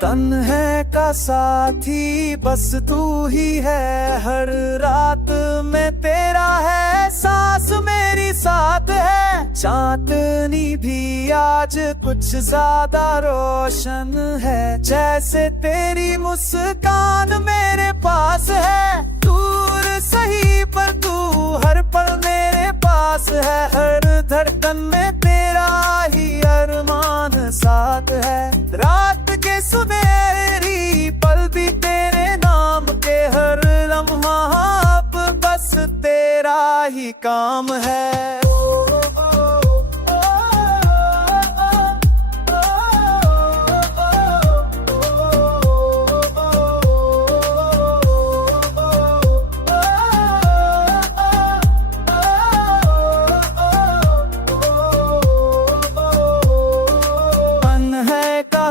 तन्हे का साथी बस तू ही है, हर रात में तेरा है सांस मेरी साथ है। चांदनी भी आज कुछ ज्यादा रोशन है, जैसे तेरी मुस्कान मेरे पास है। दूर सही पर तू हर पल मेरे पास है, हर धड़कन में तेरा ही अरमान साथ है। रात के सुनहरी पल भी तेरे नाम के, हर लम्हा अब बस तेरा ही काम है।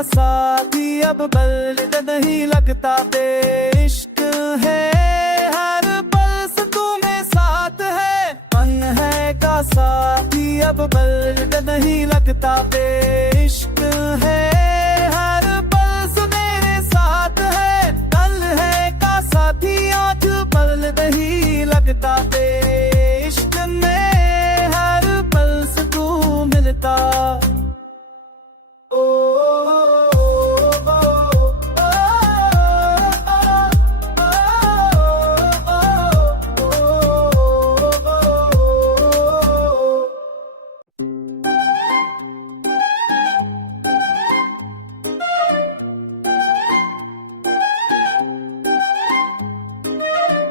साथी अब बल्द नहीं लगता ते इश्क है, हर पल से तुम्हें साथ है। मन है का साथी अब बल्द नहीं लगता ते इश्क है, हर पल से मेरे साथ है। कल है का साथी आज बल्द नहीं लगता ते इश्क में, हर पल से तू मिलता।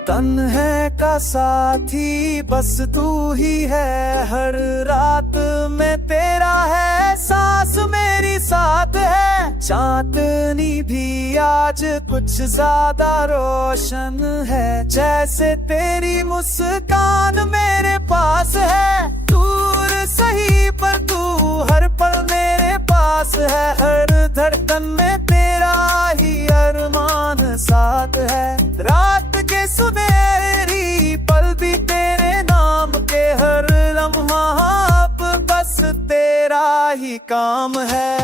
तन्हे का साथी बस तू ही है, हर रात में तेरा है सांस मेरी साथ है। चांदनी भी आज कुछ ज्यादा रोशन है, जैसे तेरी मुस्कान मेरे पास है। दूर सही पर तू हर पल मेरे पास है, हर धड़कन में तेरा ही अरमान साथ है। रात के सुनहरी पल भी तेरे नाम के, हर लम्हा अब बस तेरा ही काम है।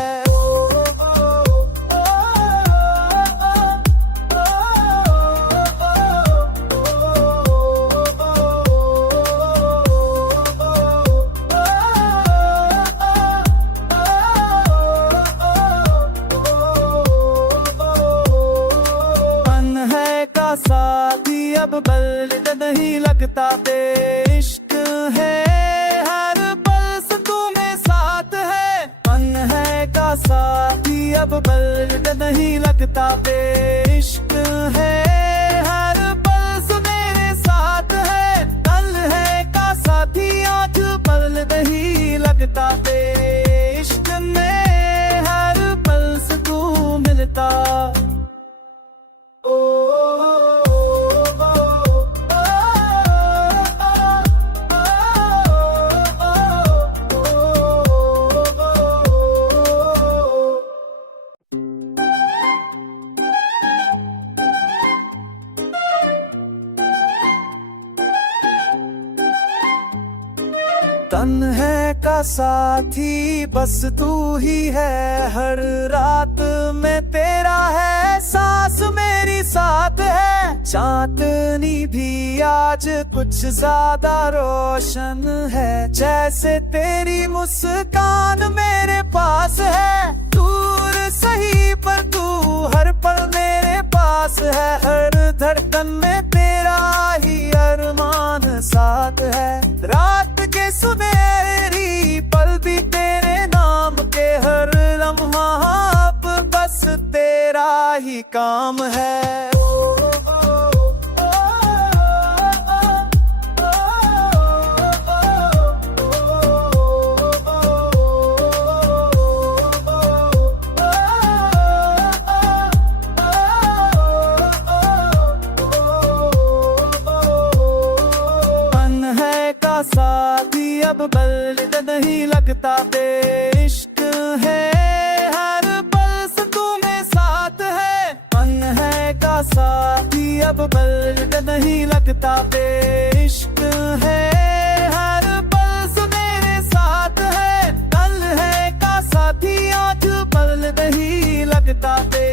साथी अब बल्द नहीं लगता ते इश्क है, हर पल से तुम्हें साथ है। मन है का साथी अब बल्द नहीं लगता ते इश्क है, हर पल से मेरे साथ है। कल है का साथी आज बल्द नहीं लगता ते इश्क में, हर पल से तू मिलता। तन्हे का साथी बस तू ही है, हर रात में तेरा है सांस मेरी साथ है। चांदनी भी आज कुछ ज्यादा रोशन है, जैसे तेरी मुस्कान मेरे पास है। दूर सही पर तू हर पल मेरे पास है, हर धड़कन में तेरा ही अरमान साथ है। रात के सुनहरी पल भी तेरे नाम के, हर लम्हा अब बस तेरा ही काम है। साथी अब बल्द नहीं लगता ते इश्क है, हर पल से तुम्हें साथ है। मन है का साथी अब बल्द नहीं लगता ते इश्क है, हर पल से मेरे साथ है। कल है का साथी आज बल्द नहीं लगता ते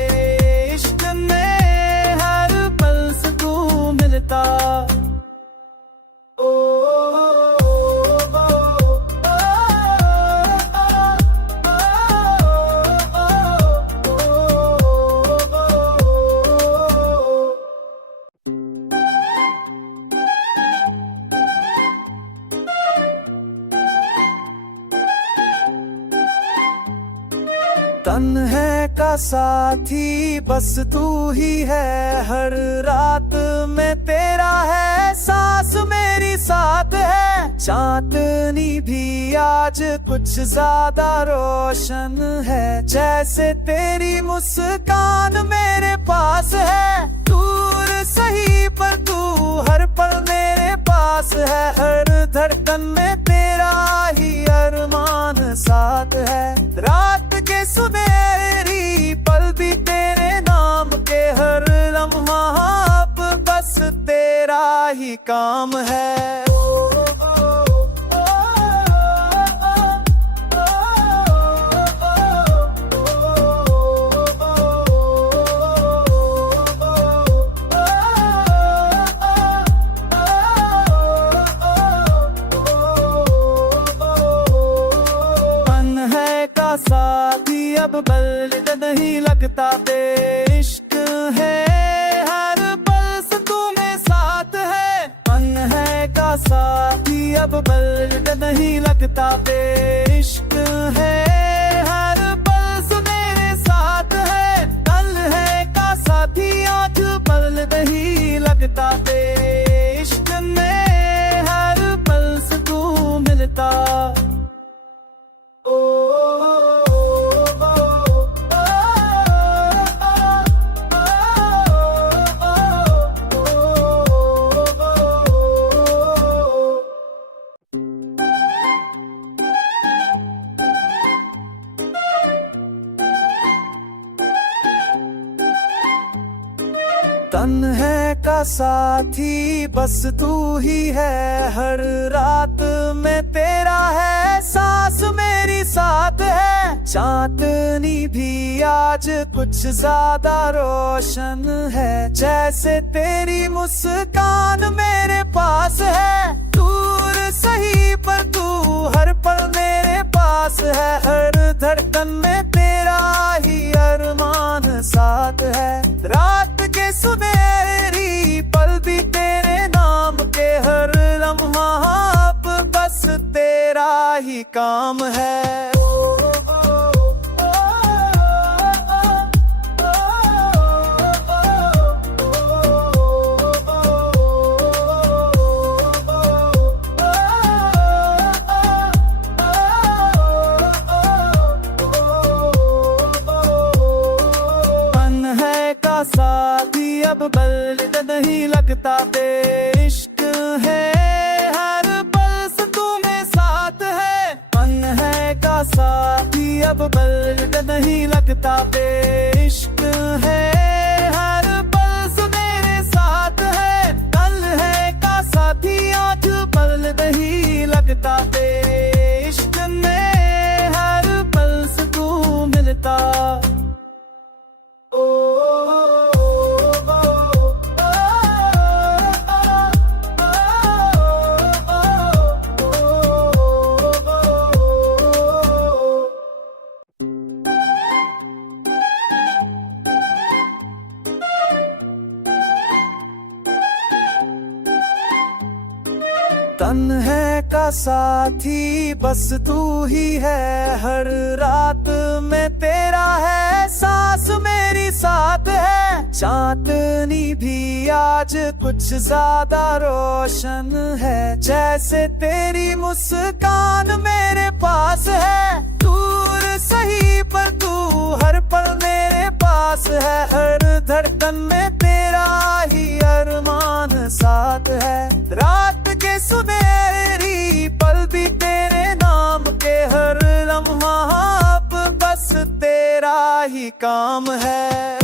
तन्हे का साथी बस तू ही है, हर रात में तेरा है सांस मेरी साथ है। चांदनी भी आज कुछ ज्यादा रोशन है, जैसे तेरी मुस्कान मेरे पास है। दूर सही पर तू हर पल मेरे पास है, हर धड़कन में तेरा ही अरमान साथ है। रात के सुनहरी पल भी तेरे नाम के, हर लम्हा अब बस तेरा ही काम है। साथी अब बल्द नहीं लगता ते इश्क है, हर पल से तुम्हें साथ है। मन है का साथी अब बल्द नहीं लगता ते इश्क है, हर पल से मेरे साथ है। कल है का साथी आज पल नहीं लगता ते इश्क में, हर पल से तू मिलता। तन्हे का साथी बस तू ही है, हर रात में तेरा है सांस मेरी साथ है। चांदनी भी आज कुछ ज्यादा रोशन है, जैसे तेरी मुस्कान मेरे पास है। दूर सही पर तू हर पल मेरे पास है, हर धड़कन में तेरा ही अरमान साथ है। रात के सुनहरी पल भी तेरे नाम के, हर लम्हा अब बस तेरा ही काम है। साथी अब बल्द नहीं लगता ते इश्क है, हर पल से तुम्हें साथ है। मन है का साथी अब बल्द नहीं लगता ते इश्क है, हर पल से मेरे साथ है। कल है का साथी आज पल नहीं लगता ते इश्क में, हर पल से तू मिलता। तन्हे का साथी बस तू ही है, हर रात में तेरा है सांस मेरी साथ है। चांदनी भी आज कुछ ज्यादा रोशन है, जैसे तेरी मुस्कान मेरे पास है। दूर सही पर तू हर पल मेरे पास है, हर धड़कन में तेरा ही अरमान साथ है। रात के सुनहरी पल भी तेरे नाम के, हर लम्हा अब बस तेरा ही काम है।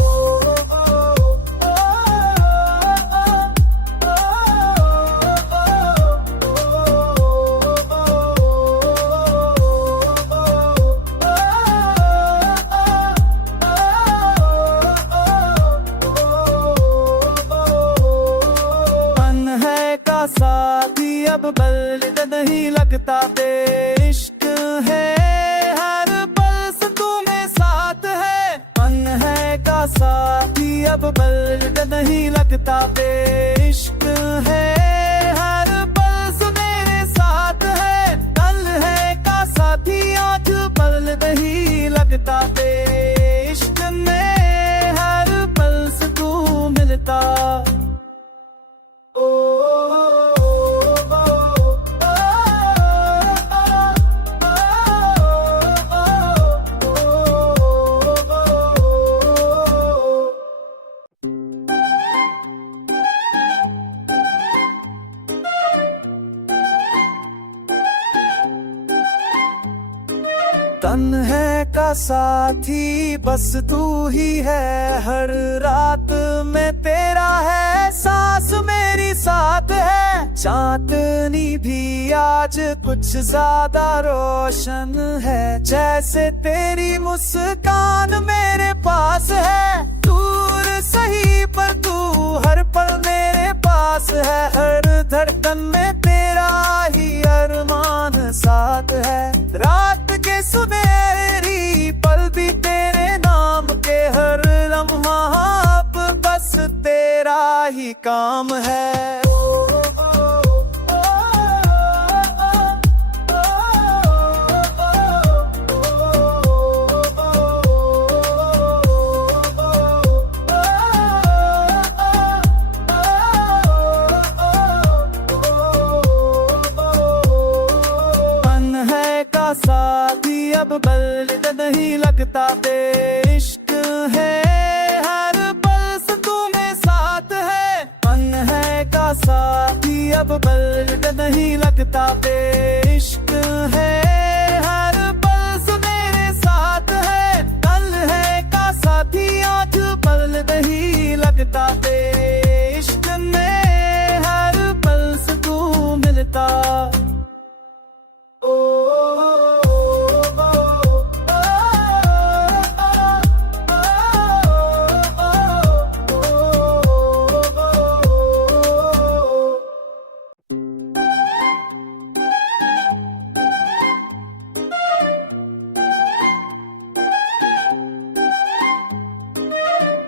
साथी अब बल्द नहीं लगता ते इश्क है, हर पल से तुम्हें साथ है। मन है का साथी अब बल्द नहीं लगता ते इश्क है, हर पल से मेरे साथ है। कल है का साथी आज पल नहीं लगता ते तन है का साथी बस तू ही है, हर रात में तेरा है सांस मेरी साथ है। चांदनी भी आज कुछ ज्यादा रोशन है, जैसे तेरी मुस्कान मेरे पास है। दूर सही पर तू हर पल मेरे पास है, हर धड़कन में तेरा ही अरमान साथ है। रात के सुनहरी पल भी तेरे नाम के, हर लम्हा अब बस तेरा ही काम है। साथी अब बल्द नहीं लगता ते, इश्क है हर पल से तुम्हें साथ है। मन है का साथी अब बल्द नहीं लगता ते, इश्क है हर पल से मेरे साथ है। कल है का साथी आज बल्द नहीं लगता ते, इश्क में हर पल से तू मिलता।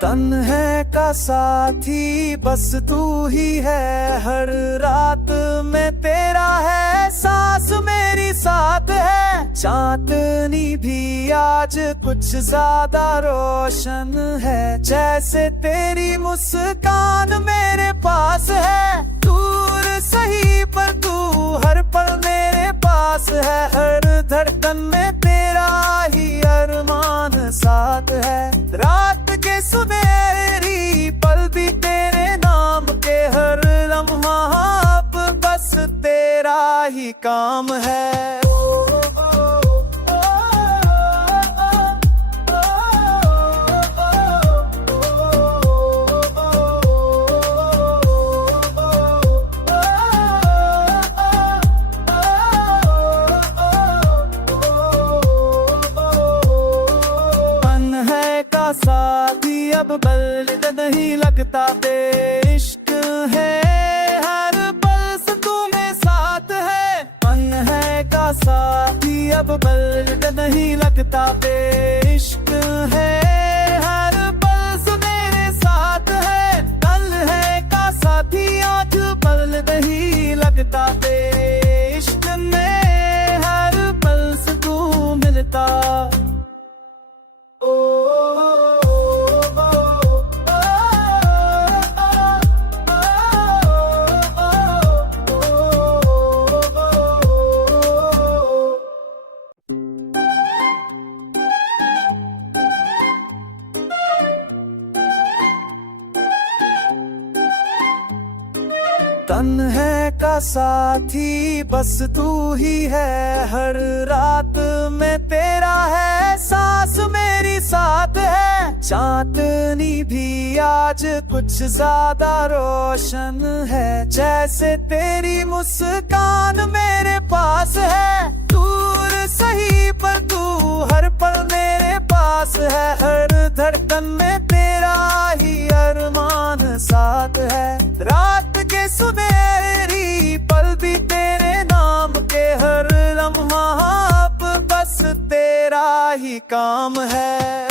तन है का साथी बस तू ही है, हर रात में तेरा है सांस मेरी साथ है। चांदनी भी आज कुछ ज्यादा रोशन है, जैसे तेरी मुस्कान मेरे पास है। दूर सही पर तू हर पल मेरे पास है, हर धड़कन में तेरा ही अरमान साथ है। रात के सुनहरी पल भी तेरे नाम के, हर लम्हा अब बस तेरा ही काम है। साथी अब बल्द नहीं लगता ते, इश्क है हर पल से तुम्हें साथ है। मन है का साथी अब बल्द नहीं लगता ते, इश्क है हर पल से मेरे साथ है। कल है का साथी आज बल्द नहीं लगता ते, इश्क में हर पल से तू मिलता। तन है का साथी बस तू ही है, हर रात में तेरा है सांस मेरी साथ है। चांदनी भी आज कुछ ज्यादा रोशन है, जैसे तेरी मुस्कान मेरे पास है। दूर सही पर तू हर पल मेरे पास है, हर धड़कन में तेरा ही अरमान साथ है। रात के सुनहरी पल भी तेरे नाम के, हर लम्हा अब बस तेरा ही काम है।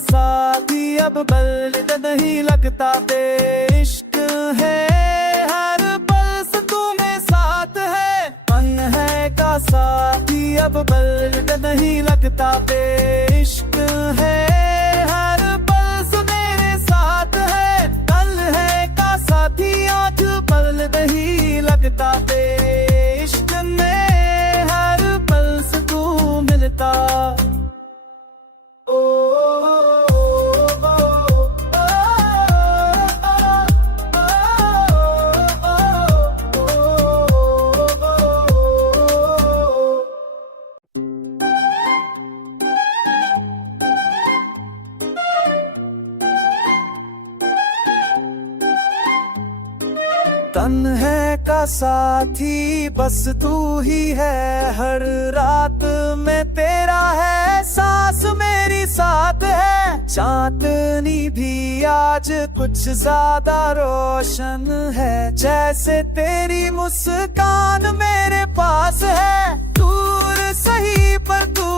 साथी अब बल्द नहीं लगता ते, इश्क है हर पल से तुम्हें साथ है। मन है का साथी अब बल्द नहीं लगता ते, इश्क है हर पल से मेरे साथ है। कल है का साथी आज बल्द नहीं लगता ते। तन है का साथी बस तू ही है, हर रात में तेरा है सांस मेरी साथ है। चांदनी भी आज कुछ ज्यादा रोशन है, जैसे तेरी मुस्कान मेरे पास है। दूर सही पर तू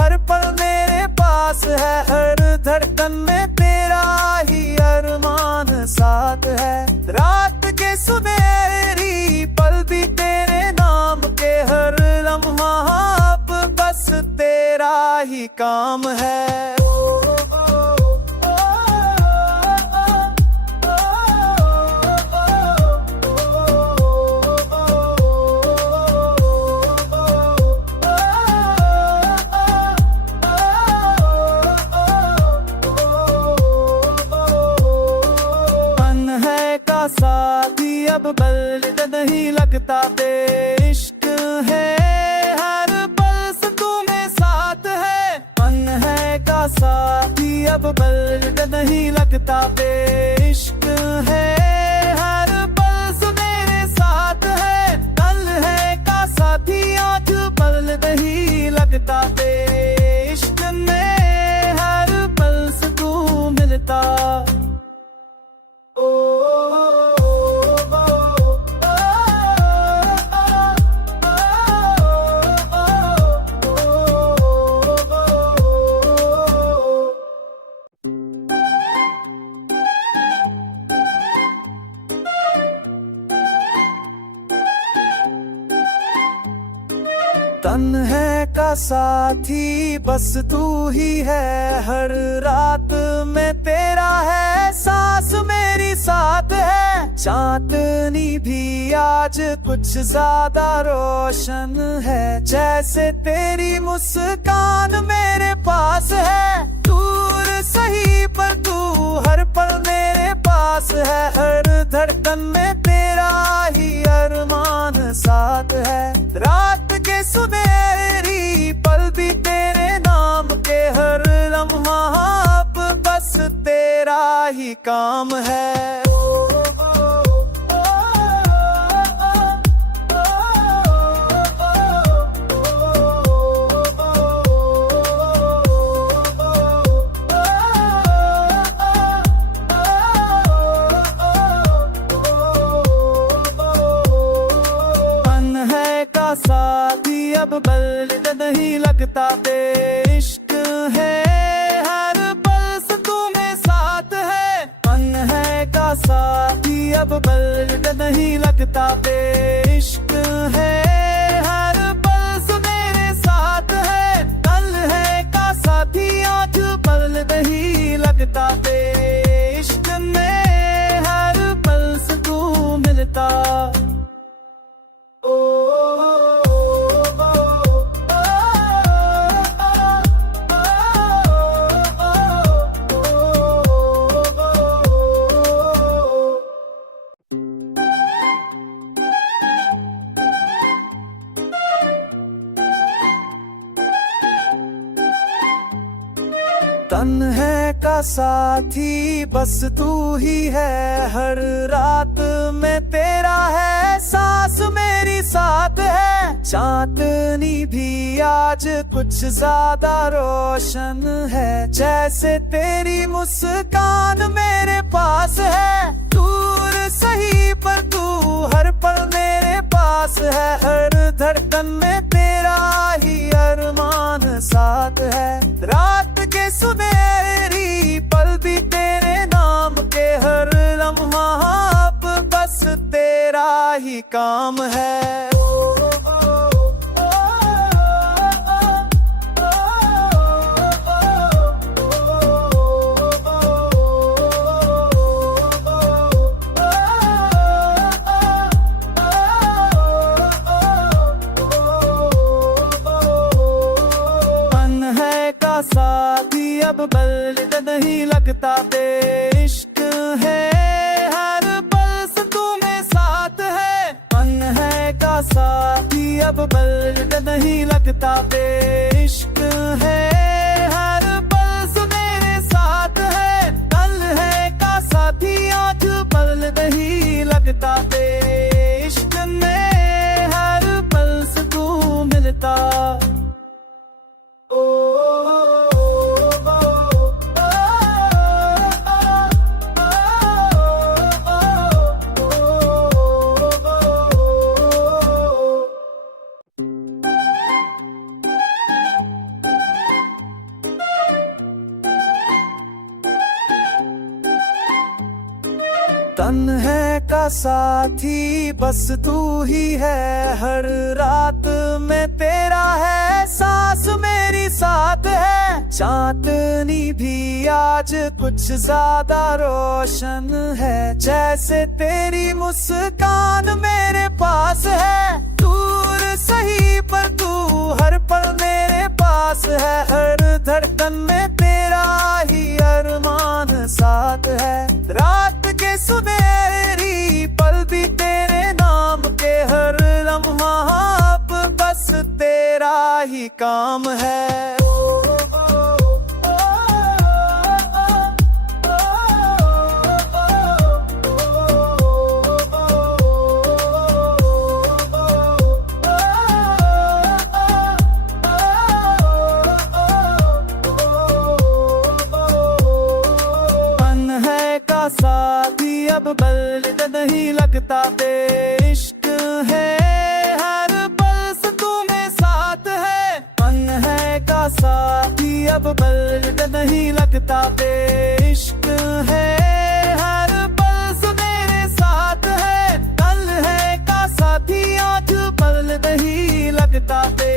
हर पल मेरे पास है, हर धड़कन में तेरा ही अरमान साथ है। रात के सुनहरी पल भी तेरे नाम के, हर लम्हा अब बस तेरा ही काम है। साथी अब बल्द नहीं लगता ते इश्क है, हर पल से तुम्हें साथ है। मन है का साथी अब बल्द नहीं लगता ते इश्क है, हर पल से मेरे साथ है। कल है का साथी आज पल नहीं लगता ते इश्क में, हर पल से तू मिलता। तन है का साथी बस तू ही है, हर रात में तेरा है सांस मेरी साथ है। चांदनी भी आज कुछ ज्यादा रोशन है, जैसे तेरी मुस्कान मेरे पास है। दूर सही पर तू हर पल मेरे पास है, हर धड़कन में तेरा ही अरमान साथ है। रात के सुनहरी पल भी तेरे नाम के, हर लम्हा अब बस तेरा ही काम है। साथी अब बल्द नहीं लगता ते इश्क है, हर पल से तुम्हें साथ है। मन है का साथी अब बल्द नहीं लगता ते इश्क है, हर पल से मेरे साथ है। कल है का साथी आज पल नहीं लगता ते इश्क में, हर पल से तू मिलता। तन है का साथी बस तू ही है, हर रात में तेरा है सांस मेरी साथ है। चांदनी भी आज कुछ ज्यादा रोशन है, जैसे तेरी मुस्कान मेरे पास है। दूर सही पर तू हर पल मेरे पास है, हर धड़कन में तेरा ही अरमान साथ है। रात के सुनहरी पल भी तेरे नाम के, हर लम्हा अब बस तेरा ही काम है। साथी अब बल्द नहीं लगता ते इश्क है, हर पल से तुम्हें साथ है। मन है का साथी अब बल्द नहीं लगता ते इश्क है, हर पल से मेरे साथ है। कल है का साथी आज पल नहीं लगता ते तन है का साथी बस तू ही है, हर रात में तेरा है सांस मेरी साथ है। चांदनी भी आज कुछ ज्यादा रोशन है, जैसे तेरी मुस्कान मेरे पास है। दूर सही पर तू हर पल मेरे पास है, हर धड़कन में तेरा ही अरमान साथ है। रात के सुनहरी पल भी तेरे नाम के, हर लम्हा अब बस तेरा ही काम है। साथी अब बल्द नहीं लगता ते इश्क है, हर पल से तुम्हें साथ है। मन है का साथी अब बल्द नहीं लगता ते इश्क है, हर पल से मेरे साथ है। कल है का साथी आज पल नहीं लगता ते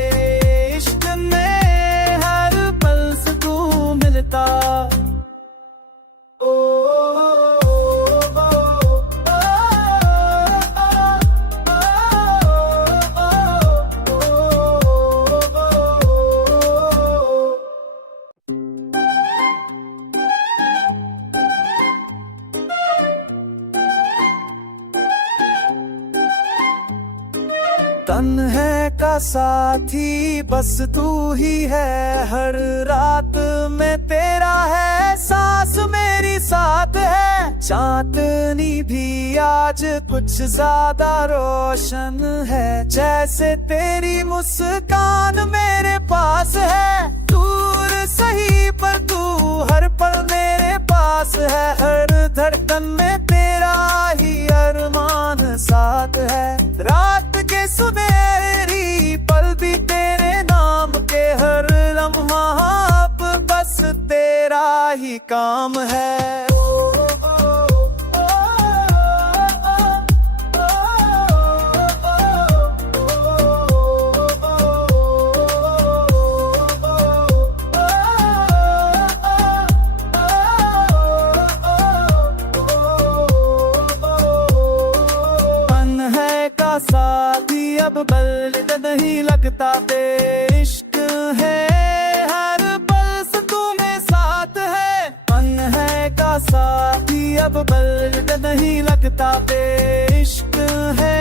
इश्क में, हर पल से तू मिलता। तन है का साथी बस तू ही है, हर रात में तेरा है सांस मेरी साथ है। चांदनी भी आज कुछ ज्यादा रोशन है, जैसे तेरी मुस्कान मेरे पास है। दूर सही पर तू हर पल मेरे पास है, हर धड़कन में तेरा ही अरमान साथ है। रात के सुनहरी पल भी तेरे नाम के, हर लम्हा अब बस तेरा ही काम है। साथी अब बल्द नहीं लगता ते इश्क है, हर पल से तुम्हें साथ है। मन है का साथी अब बल्द नहीं लगता ते इश्क है,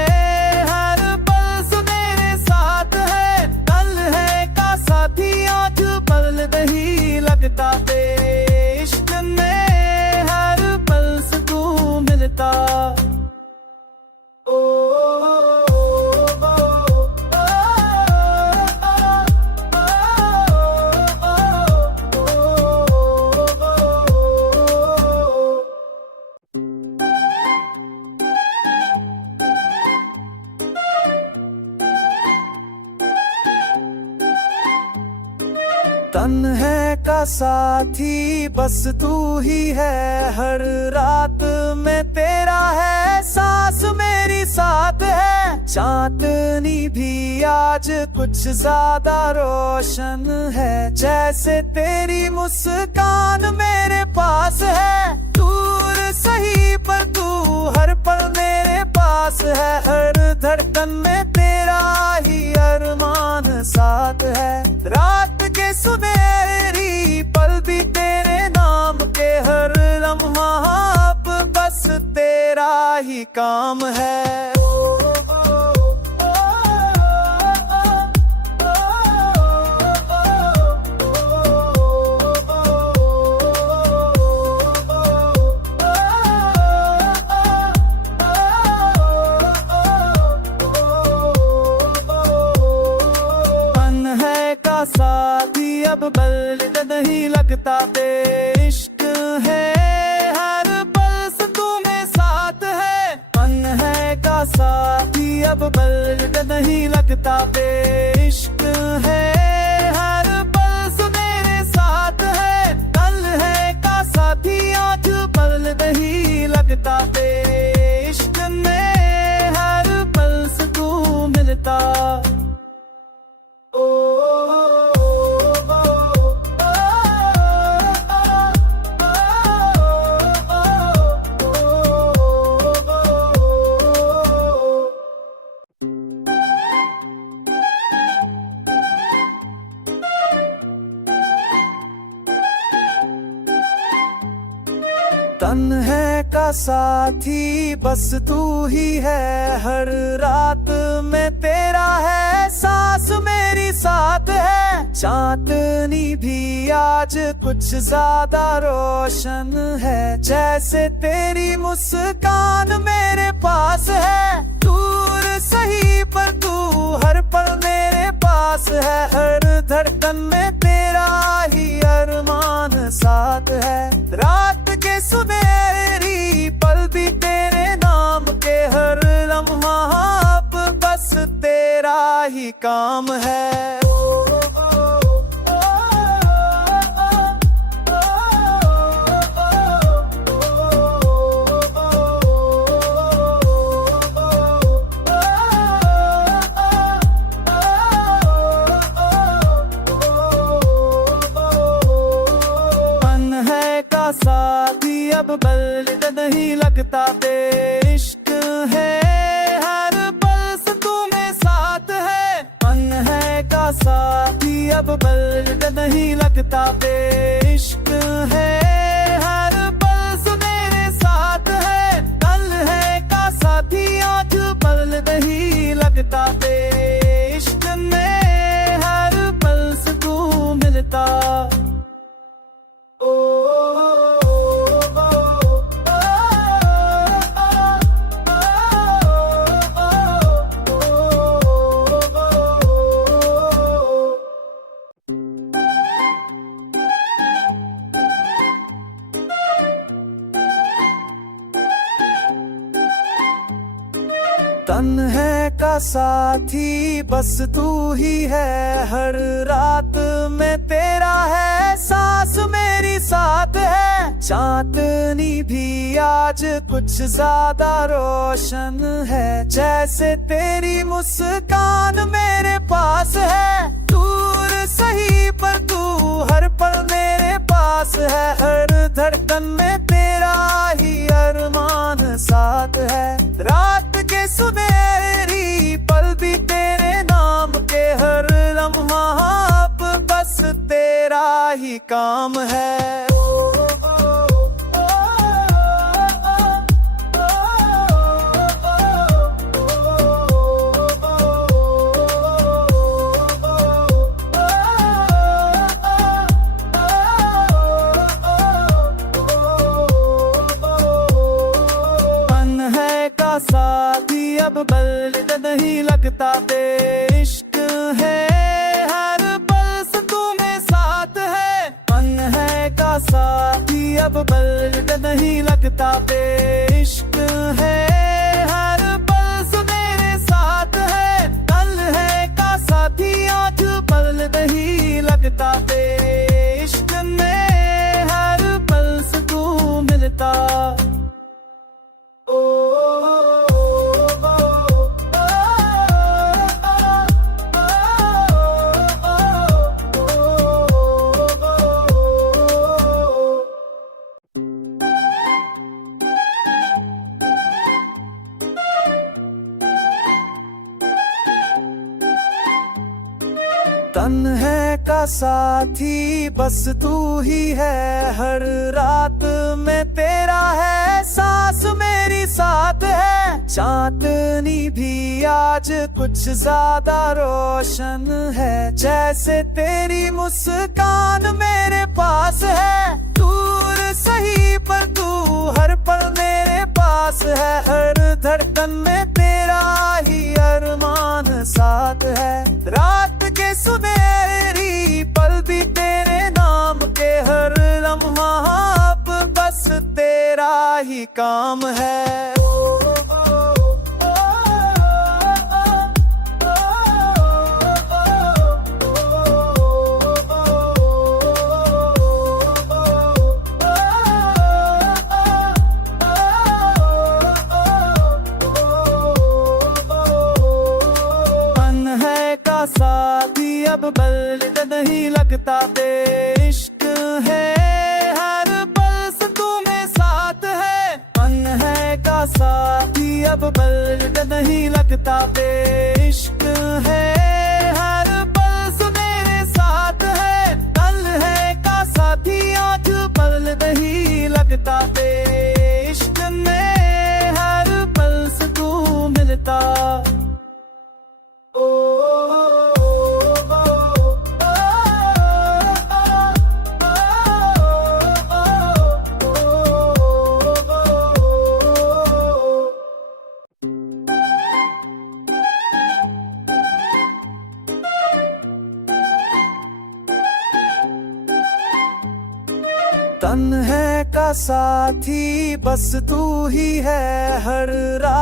हर पल से मेरे साथ है। कल है का साथी आज पल नहीं लगता ते इश्क में, हर पल से तू मिलता। तन है का साथी बस तू ही है, हर रात में तेरा है सांस मेरी साथ है। चांदनी भी आज कुछ ज्यादा रोशन है, जैसे तेरी मुस्कान मेरे पास है। दूर सही पर तू हर पल मेरे पास है, हर धड़कन में तेरा ही अरमान साथ है। रात के सुनहरी पल भी तेरे नाम के, हर लम्हा अब बस तेरा ही काम है। साथी अब बल्द नहीं लगता ते इश्क है, हर पल से तुम्हें साथ है। मन है का साथी अब बल्द नहीं लगता ते इश्क है, हर पल से मेरे साथ है। कल है का साथी आज पल नहीं लगता ते है का साथी बस तू ही है, हर रात में तेरा है सांस मेरी साथ है। चांदनी भी आज कुछ ज्यादा रोशन है, जैसे तेरी मुस्कान मेरे पास है। दूर सही पर तू हर पल मेरे पास है, हर धड़कन में तेरा ही अरमान साथ है। रात के सुनहरी पल भी तेरे नाम के, हर लम्हा अब बस तेरा ही काम है। साथी अब बल्द नहीं लगता ते इश्क है, हर पल से तुम्हें साथ है। मन है का साथी अब बल्द नहीं लगता ते इश्क है, हर पल से मेरे साथ है। कल है का साथी आज पल नहीं लगता ते इश्क में, हर पल से तू मिलता। तन है का साथी बस तू ही है, हर रात में तेरा है सांस मेरी साथ है। चांदनी भी आज कुछ ज्यादा रोशन है, जैसे तेरी मुस्कान मेरे पास है। दूर सही पर तू हर पल मेरे पास है, हर धड़कन में तेरा ही अरमान साथ है। रात के सुनहरी पल भी तेरे नाम के, हर लम्हा अब बस तेरा ही काम है। साथी अब बल्द नहीं लगता ते इश्क है, हर पल से तुम्हें साथ है। मन है का साथी अब बल्द नहीं लगता ते इश्क है, हर पल से मेरे साथ है। कल है का साथी आज पल नहीं लगता ते इश्क में, हर पल से तू मिलता। तन है का साथी बस तू ही है, हर रात में तेरा है सांस मेरी साथ है। चांदनी भी आज कुछ ज्यादा रोशन है, जैसे तेरी मुस्कान मेरे पास है। दूर सही पर तू हर पल मेरे पास है, हर धड़कन में तेरा ही अरमान साथ है। रात के सुनहरी पल भी तेरे नाम के, हर लम्हा अब बस तेरा ही काम है। साथी अब बल्द नहीं लगता ते इश्क है, हर पल से तुम्हें साथ है। मन है का साथी अब बल्द नहीं लगता ते इश्क है, हर पल से मेरे साथ है। कल है का साथी आज पल नहीं लगता ते इश्क तन्हे का साथी बस तू ही है हर रात